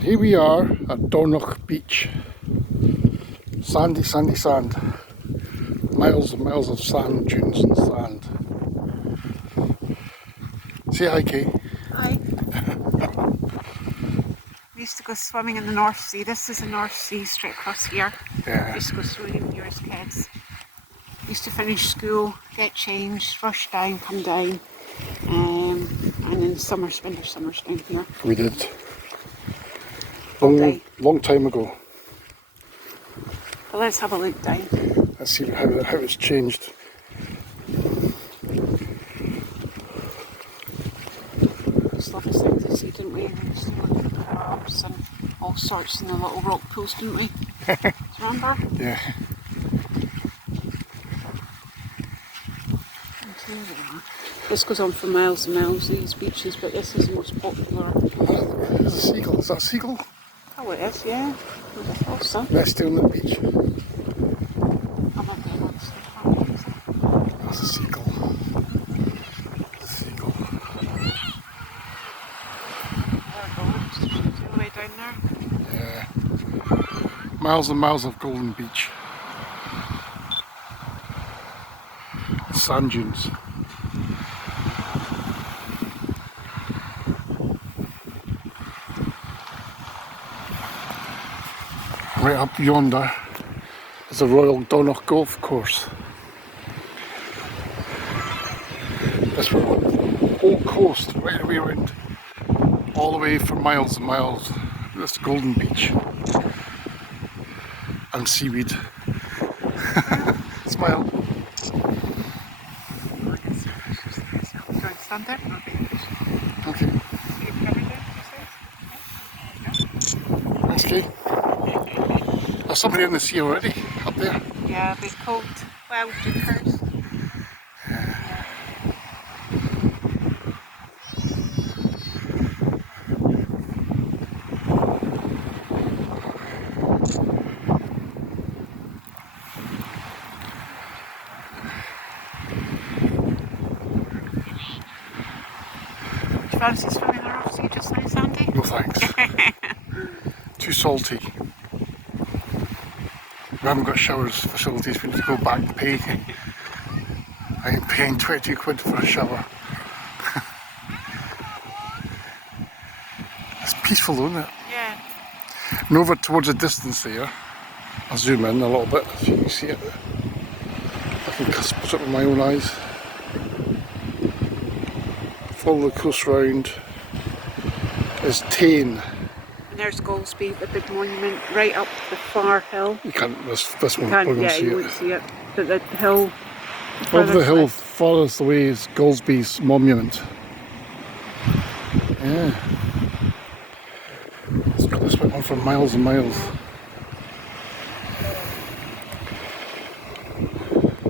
Here we are at Dornoch Beach. Sandy, sandy sand. Miles and miles of sand dunes and sand. Say hi, Kay. Hi. We used to go swimming in the North Sea. This is the North Sea straight across here. Yeah. We used to go swimming here as kids. We used to finish school, get changed, rush down, come down. And then summers, winter summers down here. We did. All day. Long time ago. But let's have a look down. Let's see how it's changed. It's lovely thing to see, didn't we? We used to look at the crabs and all sorts in the little rock pools, didn't we? Do you remember? Yeah. This goes on for miles and miles, these beaches, but this is the most popular. There's a seagull. Is that a seagull? Oh, it is, yeah. There's a fossa. Nesting on the beach. That's a seagull. A seagull. There it goes. All the way down there. Yeah. Miles and miles of golden beach. Sand dunes. Right up yonder is the Royal Dornoch golf course. This one, whole coast, right away around, all the way for miles and miles. This golden beach and seaweed. Smile. Do you want to stand there? Okay. Thanks, Kay. There's somebody in the sea already, up there. Yeah, they're called wild duckers. Do you fancy swimming in the North Sea just now, Sandy? No thanks. Too salty. We haven't got showers facilities, we need to go back and pay. I am paying 20 quid for a shower. It's peaceful, isn't it? Yeah. And over towards the distance there, I'll zoom in a little bit if you can see it. I can spot it with my own eyes. Follow the coast round. Is Tane. And there's Goldsby, the big monument, right up the far hill. You can't, this one, You we're can't, going to yeah, see you it. won't see it. But the hill. Over the hill, left. farthest away is Goldsby's monument. Yeah. This went on for miles and miles.